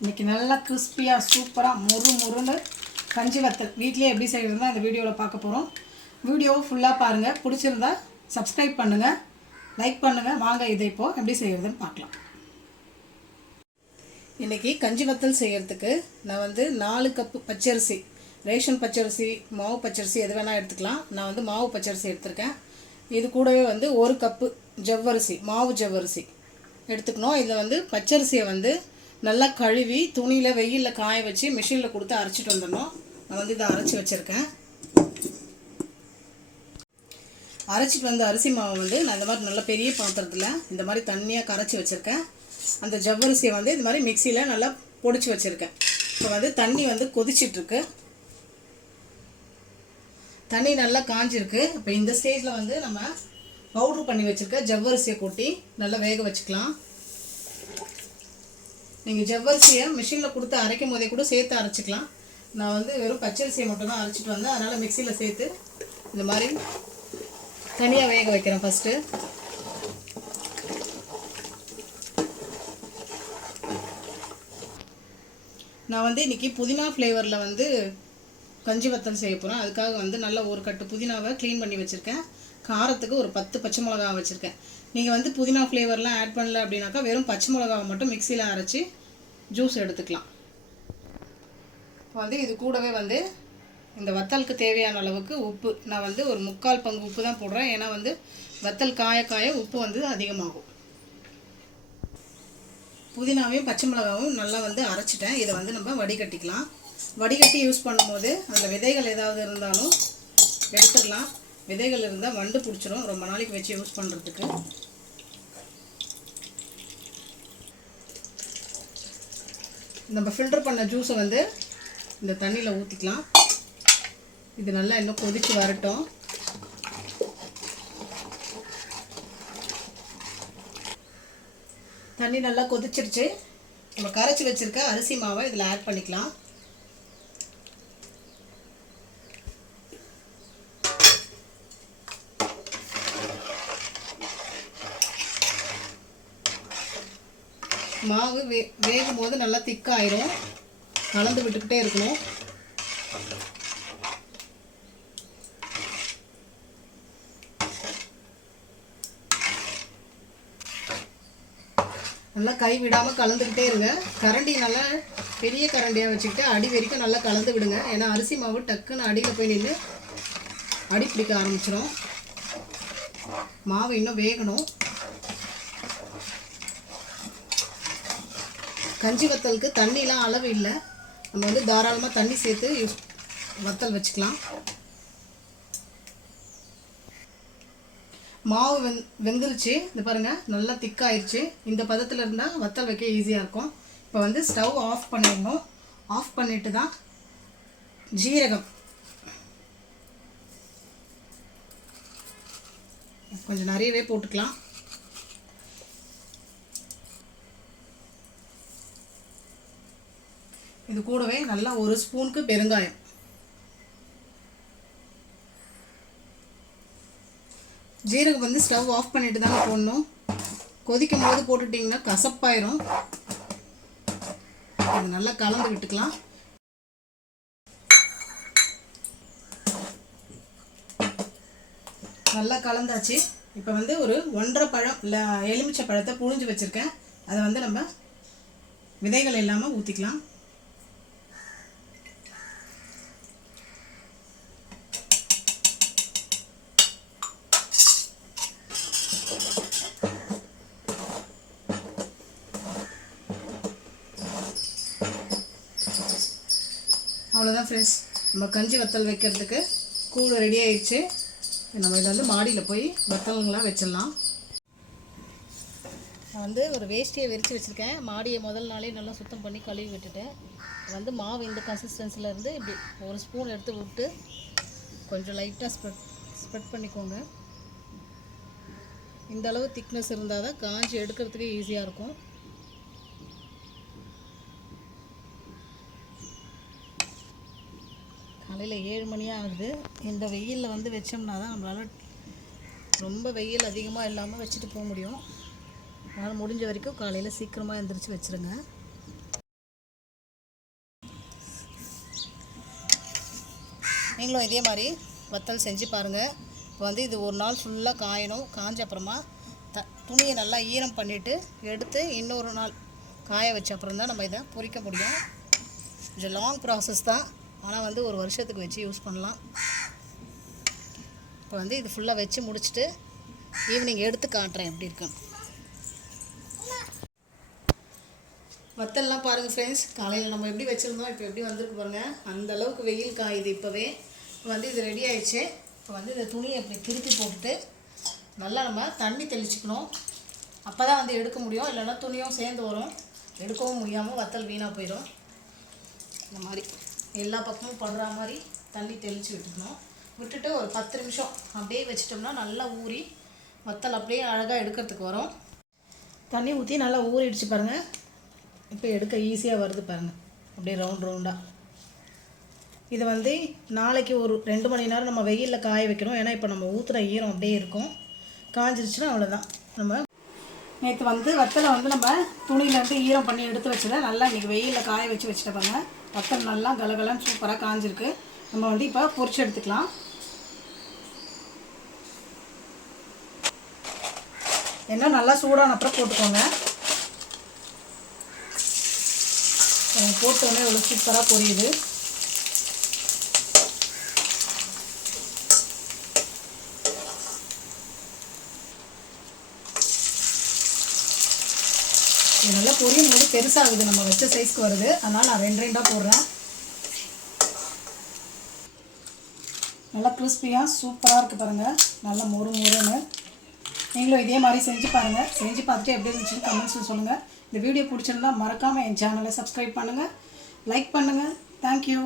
இன்றைக்கி நல்லா கிறிஸ்பியாக சூப்பராக முறுன்னு கஞ்சி வத்தல் வீட்டிலே எப்படி செய்கிறதுனா இந்த வீடியோவில் பார்க்க போகிறோம். வீடியோவை ஃபுல்லாக பாருங்கள். பிடிச்சிருந்தா சப்ஸ்கிரைப் பண்ணுங்கள், லைக் பண்ணுங்கள். வாங்க இதை இப்போது எப்படி செய்கிறதுன்னு பார்க்கலாம். இன்றைக்கி கஞ்சி வத்தல் செய்கிறதுக்கு நான் 4 கப்பு பச்சரிசி, ரேஷன் பச்சரிசி, மாவு பச்சரிசி எது வேணால் எடுத்துக்கலாம். நான் மாவு பச்சரிசி எடுத்திருக்கேன். இது கூடவே 1 கப்பு ஜவ்வரிசி, மாவு ஜவ்வரிசி எடுத்துக்கணும். இதில் பச்சரிசியை நல்லா கழுவி துணியில் வெயிலில் காய வச்சு மிஷினில் கொடுத்து அரைச்சிட்டு வந்துடணும். நான் இதை அரைச்சி வச்சுருக்கேன். அரைச்சிட்டு வந்த அரிசி மாவை நான் இந்த மாதிரி நல்ல பெரிய பாத்திரத்தில் இந்த மாதிரி தண்ணியாக கரைச்சி வச்சுருக்கேன். அந்த ஜவ்வரிசியை இது மாதிரி மிக்சியில் நல்லா பொடிச்சு வச்சுருக்கேன். இப்போ தண்ணி கொதிச்சிட்ருக்கு. தண்ணி நல்லா காஞ்சிருக்கு. இப்போ இந்த ஸ்டேஜில் நம்ம பவுட்ரு பண்ணி வச்சுருக்க ஜவ்வரிசியை கொட்டி நல்லா வேக வச்சுக்கலாம். நீங்கள் ஜவ்வரிசியை மிஷினில் கொடுத்து அரைக்கும் போதே கூட சேர்த்து அரைச்சிக்கலாம். நான் வெறும் பச்சரிசியை மட்டும் தான் அரைச்சிட்டு வந்தேன். அதனால் மிக்சியில் சேர்த்து இந்த மாதிரி தனியாக வேக வைக்கிறேன். ஃபஸ்ட்டு நான் இன்றைக்கி புதினா ஃப்ளேவரில் கஞ்சி வத்தல் செய்ய போகிறேன். அதுக்காக நல்லா ஒரு கட்டு புதினாவை க்ளீன் பண்ணி வச்சுருக்கேன். காரத்துக்கு ஒரு 10 பச்சை மிளகா வச்சுருக்கேன். நீங்கள் புதினா ஃப்ளேவர்லாம் ஆட் பண்ணல அப்படின்னாக்கா வெறும் பச்சை மிளகாவை மட்டும் மிக்சியில் அரைச்சி ஜூஸ் எடுத்துக்கலாம். இது கூடவே இந்த வத்தலுக்கு தேவையான அளவுக்கு உப்பு நான் ஒரு 3/4 பங்கு உப்பு தான் போடுறேன். ஏன்னா வத்தல் காய காய உப்பு அதிகமாகும். புதினாவையும் பச்சை மிளகாவும் நல்லா அரைச்சிட்டேன். இதை நம்ம வடிகட்டிக்கலாம். வடிகட்டி யூஸ் பண்ணும்போது அதில் விதைகள் ஏதாவது இருந்தாலும் எடுத்துடலாம். விதைகள் இருந்தால் வண்டு பிடிச்சிரும் ரொம்ப நாளைக்கு வச்சு யூஸ் பண்ணுறதுக்கு. நம்ம ஃபில்டர் பண்ண ஜூஸை இந்த தண்ணியில் ஊற்றிக்கலாம். இது நல்லா இன்னும் கொதித்து வரட்டும். தண்ணி நல்லா கொதிச்சிருச்சு. நம்ம கரைச்சி வச்சுருக்க அரிசி மாவை இதில் ஆட் பண்ணிக்கலாம். மாவு வேகும் போது நல்லா திக்காயிரும். கலந்து விட்டுக்கிட்டே இருக்கணும். நல்லா கை விடாமல் கலந்துக்கிட்டே இருங்க. கரண்டி நல்லா பெரிய கரண்டியாக வச்சுக்கிட்டு அடி வரைக்கும் நல்லா கலந்து விடுங்க. ஏன்னா அரிசி மாவு டக்குன்னு அடியில் போய் நின்று அடி பிடிக்க ஆரம்பிச்சிடும். மாவு இன்னும் வேகணும். கஞ்சி வத்தலுக்கு தண்ணிலாம் அளவு இல்லை. நம்ம தாராளமாக தண்ணி சேர்த்து வத்தல் வச்சுக்கலாம். மாவு வெந்துருச்சு. இது பாருங்கள் நல்லா திக்காயிருச்சு. இந்த பதத்தில் இருந்தால் வத்தல் வைக்க ஈஸியாக இருக்கும். இப்போ ஸ்டவ் ஆஃப் பண்ணிடணும். ஆஃப் பண்ணிட்டு தான் ஜீரகம் கொஞ்சம் நிறையவே போட்டுக்கலாம். இது கூடவே நல்லா 1 ஸ்பூனுக்கு பெருங்காயம். ஜீரகம் ஸ்டவ் ஆஃப் பண்ணிட்டு தாங்க போடணும். கொதிக்கும் போது போட்டுட்டிங்கன்னா கசப்பாயிரும். இது நல்லா கலந்து விட்டுக்கலாம். நல்லா கலந்தாச்சு. இப்போ ஒரு 1.5 பழம் இல்லை எலுமிச்சை பழத்தை புழிஞ்சு வச்சுருக்கேன். அதை நம்ம விதைகள் இல்லாமல் ஊற்றிக்கலாம். அவ்வளோதான் ஃப்ரெண்ட்ஸ், நம்ம கஞ்சி வத்தல் வைக்கிறதுக்கு கூழ் ரெடி ஆயிடுச்சு. நம்ம இதை மாடியில் போய் வத்தல்கள்லாம் வச்சிடலாம். நான் ஒரு வேஷ்டியை விரித்து வச்சுருக்கேன். மாடியை முதல் நாளே நல்லா சுத்தம் பண்ணி கழுவி விட்டுட்டேன். மாவு இந்த கன்சிஸ்டன்சியில் இருந்து இப்படி 1 ஸ்பூன் எடுத்து விட்டு கொஞ்சம் லைட்டாக ஸ்ப்ரெட் பண்ணிக்கோங்க. இந்த அளவு திக்னஸ் இருந்தால் தான் காஞ்சி எடுக்கிறதுக்கு ஈஸியாக இருக்கும். காலையில் 7 மணியாக ஆகுது. இந்த வெயிலில் வச்சோம்னா தான் நம்மளால் ரொம்ப வெயில் அதிகமாக இல்லாமல் வச்சுட்டு போக முடியும். அதனால் முடிஞ்ச வரைக்கும் காலையில் சீக்கிரமாக எழுந்திரிச்சு வச்சுருங்க. நீங்களும் இதே மாதிரி வத்தல் செஞ்சு பாருங்கள். இப்போ வந்து இது ஒரு நாள் ஃபுல்லாக காயணும். காஞ்ச அப்புறமா துணியை நல்லா ஈரம் பண்ணிவிட்டு எடுத்து இன்னொரு நாள் காய வச்ச அப்புறம் தான் நம்ம இதை பொரிக்க முடியும். கொஞ்சம் லாங் ப்ராசஸ் தான், ஆனால் வந்து ஒரு வருஷத்துக்கு வச்சு யூஸ் பண்ணலாம். இப்போ வந்து இது ஃபுல்லாக வச்சு முடிச்சுட்டு ஈவினிங் எடுத்து காட்டுறேன் எப்படி இருக்குன்னு. வத்தல்லாம் பாருங்கள் ஃப்ரெண்ட்ஸ், காலையில் நம்ம எப்படி வச்சுருந்தோம் இப்போ எப்படி வந்திருக்கு பாருங்கள். அந்தளவுக்கு வெயில் காயுது. இப்போவே இப்போ வந்து இது ரெடி ஆகிடுச்சு. இப்போ வந்து இந்த துணியை அப்படி திருப்பி போட்டுட்டு நல்லா நம்ம தண்ணி தெளிச்சுக்கணும். அப்போ தான் வந்து எடுக்க முடியும், இல்லைன்னா துணியும் சேர்ந்து வரும், எடுக்கவும் முடியாமல் வத்தல் வீணாக போயிடும். இந்த மாதிரி எல்லா பக்கமும் படுற மாதிரி தண்ணி தெளித்து விட்டுக்கணும். விட்டுட்டு ஒரு 10 நிமிஷம் அப்படியே வச்சிட்டோம்னா நல்லா ஊறி வத்தல் அப்படியே அழகாக எடுக்கிறதுக்கு வரும். தண்ணி ஊற்றி நல்லா ஊறிடுச்சு பாருங்கள். இப்போ எடுக்க ஈஸியாக வருது பாருங்கள், அப்படியே ரவுண்டாக. இதை வந்து நாளைக்கு ஒரு 2 மணி நேரம் நம்ம வெயிலில் காய வைக்கணும். ஏன்னா இப்போ நம்ம ஊற்றுற ஈரம் அப்படியே இருக்கும். காஞ்சிருச்சுன்னா அவ்வளோதான். நம்ம நேற்று வந்து வத்தலை வந்து நம்ம துணியிலேருந்து ஈரம் பண்ணி எடுத்து வச்சதை நல்லா இன்றைக்கி வெயிலில் காய வச்சு வச்சுட்டப்பாங்க. வத்தல் நல்லா கலகலன்னு சூப்பராக காஞ்சிருக்கு. நம்ம வந்து இப்போ பொரிச்சு எடுத்துக்கலாம். எண்ணெய் நல்லா சூடான அப்புறம் போட்டுக்கோங்க. போட்டோன்னே இவ்வளோ சூப்பராக பொரியுது. இது நல்லா பொரியும் போது பெருசாகுது, நம்ம வச்ச சைஸ்க்கு வருது. அதனால் நான் 2 போடுறேன். நல்லா கிறிஸ்பியாக சூப்பராக இருக்குது பாருங்கள், நல்லா மொறுன்னு. நீங்களும் இதே மாதிரி செஞ்சு பாருங்கள். செஞ்சு பார்த்துட்டு எப்படி இருந்துச்சுன்னு கமெண்ட்ஸில் சொல்லுங்கள். இந்த வீடியோ பிடிச்சிருந்தா மறக்காமல் என் சேனலை சப்ஸ்கிரைப் பண்ணுங்கள், லைக் பண்ணுங்கள். தேங்க்யூ.